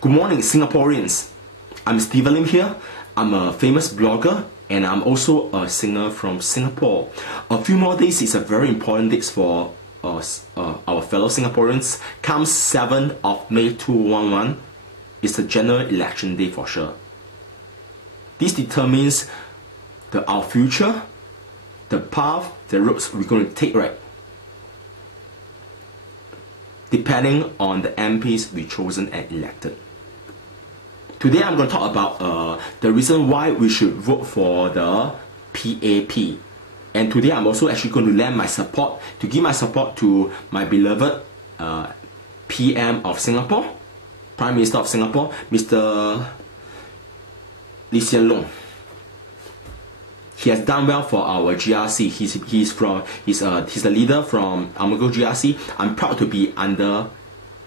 Good morning, Singaporeans. I'm Steven Lim here. I'm a famous blogger and I'm also a singer from Singapore. A few more days is a very important date for us, our fellow Singaporeans. Comes 7th of May 2011. It's a general election day for sure. This determines our future, the path, the roads we're going to take, right? Depending on the MPs we chosen and elected. Today I'm going to talk about the reason why we should vote for the PAP. And today I'm also actually going to lend my support, to give my support to my beloved PM of Singapore, Prime Minister of Singapore, Mr. Lee Hsien Loong. He has done well for our GRC. He's the leader from Amago GRC. I'm proud to be under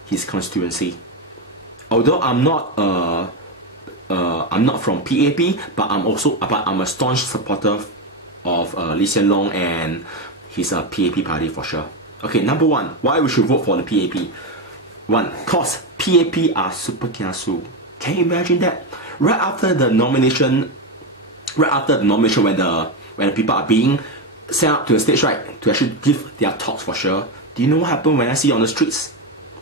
his constituency. Although I'm not from PAP, but I'm a staunch supporter of Lee Hsien Loong and his PAP party for sure. Okay, number one, why we should vote for the PAP? One, cause PAP are super kiasu. Can you imagine that? Right after the nomination, when the people are being sent up to the stage, right, to actually give their talks for sure. Do you know what happened when I see on the streets?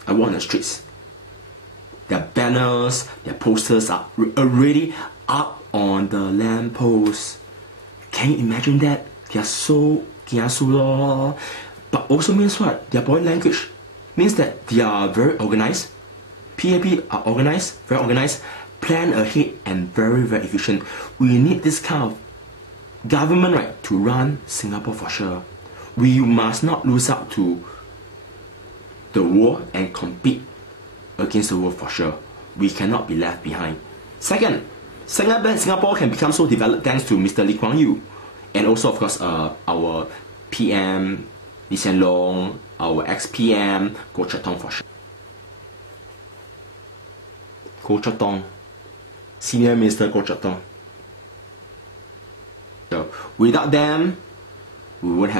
I walk on the streets. Their banners, their posters are already up on the lampposts. Can you imagine that? They are so kiasu lor. But also means what? Their body language means that they are very organized. PAP are organized, very organized, plan ahead and very, very efficient. We need this kind of government, right, to run Singapore for sure. We must not lose out to the war and compete against the world for sure. We cannot be left behind. Second, Singapore can become so developed thanks to Mr. Lee Kuan Yew, and also of course our PM Lee Hsien Loong, our ex-PM Goh Chok Tong for sure. Goh Chok Tong, Senior Minister Goh Chok Tong. So without them, we won't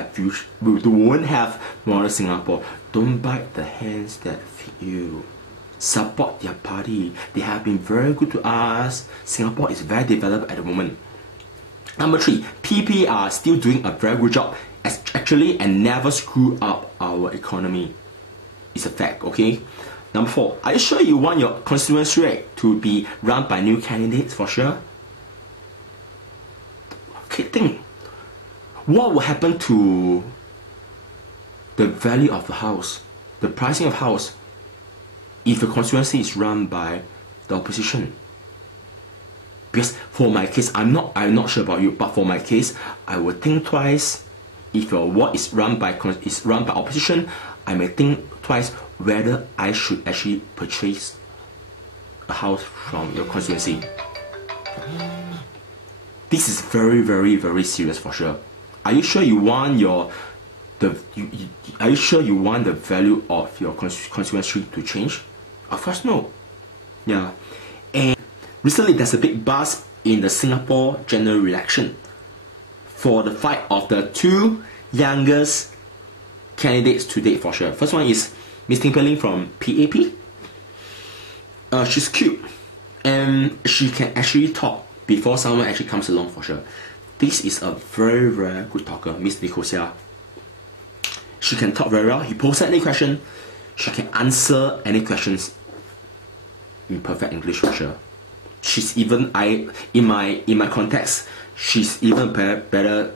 have modern Singapore. Don't bite the hands that feed you. Support their party. They have been very good to us. Singapore is very developed at the moment. Number three, PP are still doing a very good job actually and never screw up our economy. It's a fact, okay? Number four, are you sure you want your constituency rate to be run by new candidates for sure? Okay, think. What will happen to the value of the house, the pricing of house, if the constituency is run by the opposition? Because for my case, I'm not sure about you, but for my case, I will think twice. If your ward is run by opposition, I may think twice whether I should actually purchase a house from your constituency. This is very, very, very serious for sure. Are you sure you want are you sure you want the value of your constituency to change? Of course no. Yeah. And recently there's a big buzz in the Singapore general election for the fight of the two youngest candidates to date for sure. First one is Miss Steven Lim from PAP. She's cute and she can actually talk before someone actually comes along for sure. This is a very, very good talker, Miss Nicosia. She can talk very well. He posted any question, she can answer any questions in perfect English for sure. She's even in my context, she's even better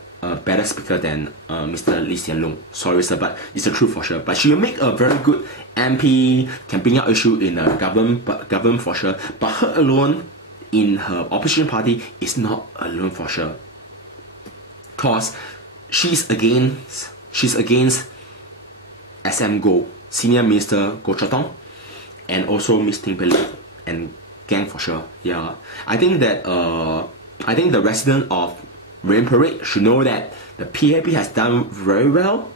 speaker than Mr. Lee Hsien Loong. Sorry sir, but it's the truth for sure. But she will make a very good MP, can bring out issue in the government for sure. But her alone in her opposition party is not alone for sure. Cause she's against SM Goh, Senior Minister Goh Chok Tong, and also Miss Steven Lim and gang for sure. Yeah, I think the resident of Marine Parade should know that the PAP has done very well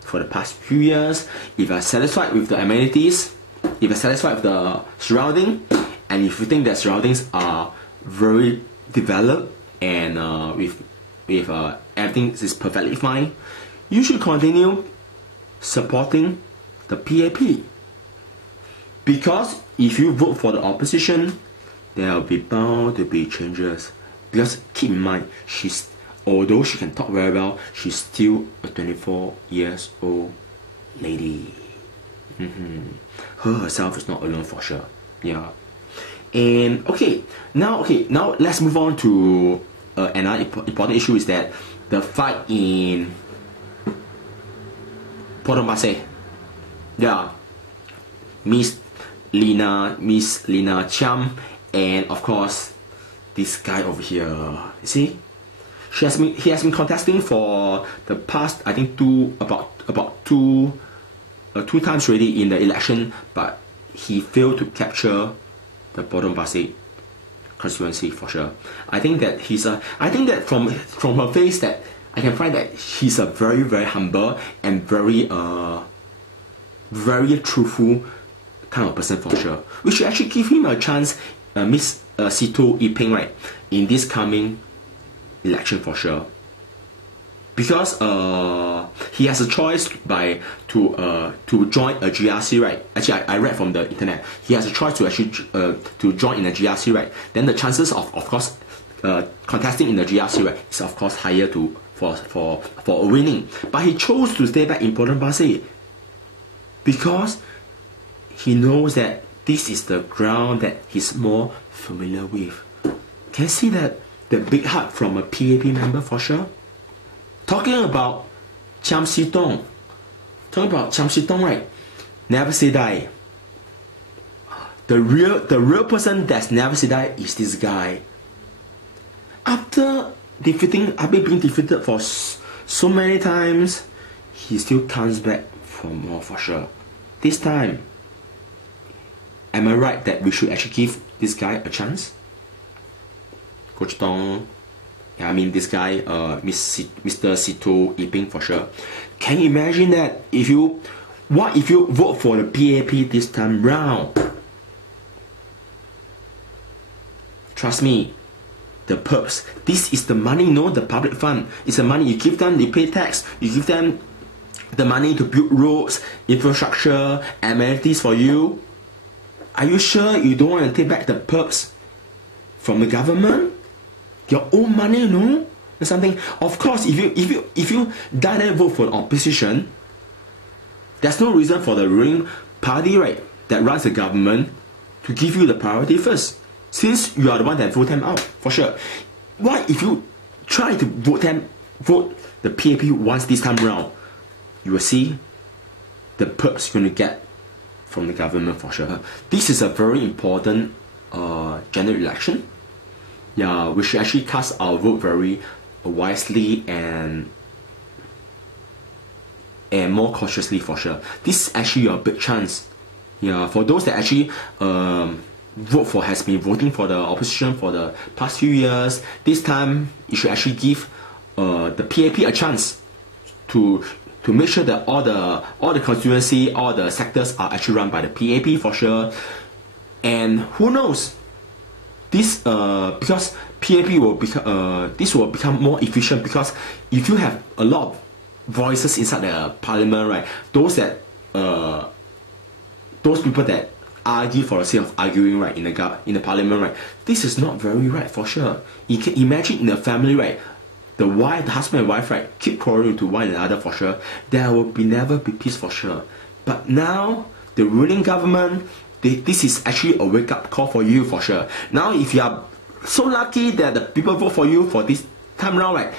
for the past few years. If you're satisfied with the amenities, if you're satisfied with the surrounding, and if you think that surroundings are very developed and with everything is perfectly fine, you should continue supporting the PAP. Because if you vote for the opposition, there will be bound to be changes. Because keep in mind, although she can talk very well, she's still a 24 years old lady. Her herself is not alone for sure. Yeah. And now let's move on to another important issue, is that the fight in Potong Pasir. Yeah. Miss Lina Cham, and of course this guy over here. You see, he has been contesting for the past, I think, two times already in the election, but he failed to capture the Potong Pasir constituency for sure. I think that from her face that I can find that he's a very, very humble and very truthful kind of person for sure. We should actually give him a chance, Miss Sitoh Yee Peng, right, in this coming election for sure. Because he has a choice to join a GRC, right? Actually, I read from the internet. He has a choice to actually to join in a GRC, right? Then the chances of course contesting in the GRC, right, is of course higher for winning. But he chose to stay back in Potong Pasir because he knows that this is the ground that he's more familiar with. Can you see that the big heart from a PAP member for sure? Talking about Chiam Sitong, right? Never say die. The real person that's never say die is this guy. After being defeated for so many times, he still comes back for more for sure. This time, am I right that we should actually give this guy a chance? Coach Tong, I mean this guy, Mr. Sitoh Yee Peng for sure. Can you imagine that if you vote for the PAP this time round? Trust me, the perks. This is the money, no, the public fund. It's the money you give them. They pay tax. You give them the money to build roads, infrastructure, amenities for you. Are you sure you don't want to take back the perks from the government? Your own money, no? Or something. Of course, if you direct vote for the opposition, there's no reason for the ruling party, right, that runs the government to give you the priority first, since you are the one that vote them out for sure. Why, if you try to vote the PAP once this time round, you will see the perks you're going to get from the government for sure. This is a very important general election. Yeah, we should actually cast our vote very wisely and more cautiously for sure. This is actually your big chance. Yeah, for those that actually has been voting for the opposition for the past few years, this time you should actually give the PAP a chance to make sure that all the constituency, all the sectors are actually run by the PAP for sure. And who knows, this because PAP will become more efficient, because if you have a lot of voices inside the parliament, right, those people that argue for the sake of arguing, right, in the parliament, right, this is not very right for sure. You can imagine in a family, right, the husband and wife, right, keep quarreling to one another for sure. There will never be peace for sure. But now the ruling government, this is actually a wake-up call for you for sure. Now, if you are so lucky that the people vote for you for this time round, right,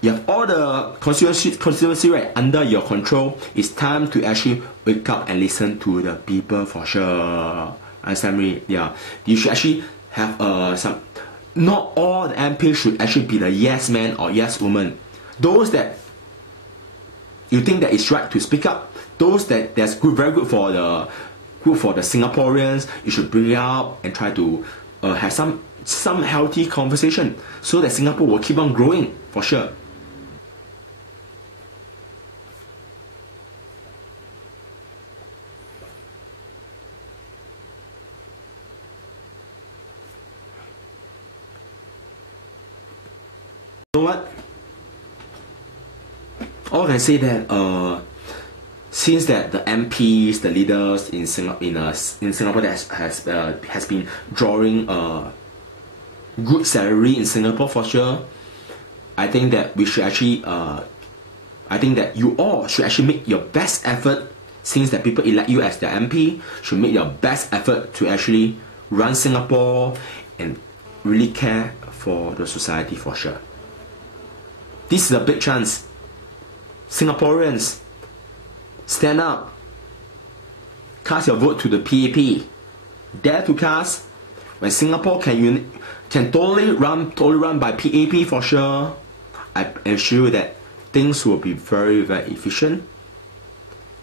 you have all the constituency, right, under your control. It's time to actually wake up and listen to the people for sure. Understand me? Yeah. You should actually have some. Not all the MPs should actually be the yes man or yes woman. Those that you think that it's right to speak up, those that's very good for the Singaporeans, you should bring it up and try to have some healthy conversation so that Singapore will keep on growing for sure. You know what? All I can say that since that the MPs, the leaders in Singapore that has been drawing a good salary in Singapore for sure, I think that we should actually I think that you all should actually make your best effort, since that people elect you as their MP, should make your best effort to actually run Singapore and really care for the society for sure. This is a big chance. Singaporeans, stand up. Cast your vote to the PAP. Dare to cast. When Singapore can totally run by PAP for sure, I assure that things will be very, very efficient.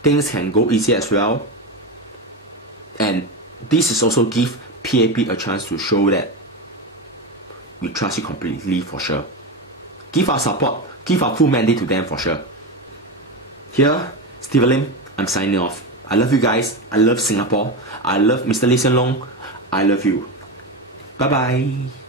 Things can go easy as well. And this is also give PAP a chance to show that we trust you completely for sure. Give our support, give our full mandate to them for sure. Here, Steven Lim, I'm signing off. I love you guys. I love Singapore. I love Mr. Lee Hsien Loong. I love you. Bye bye.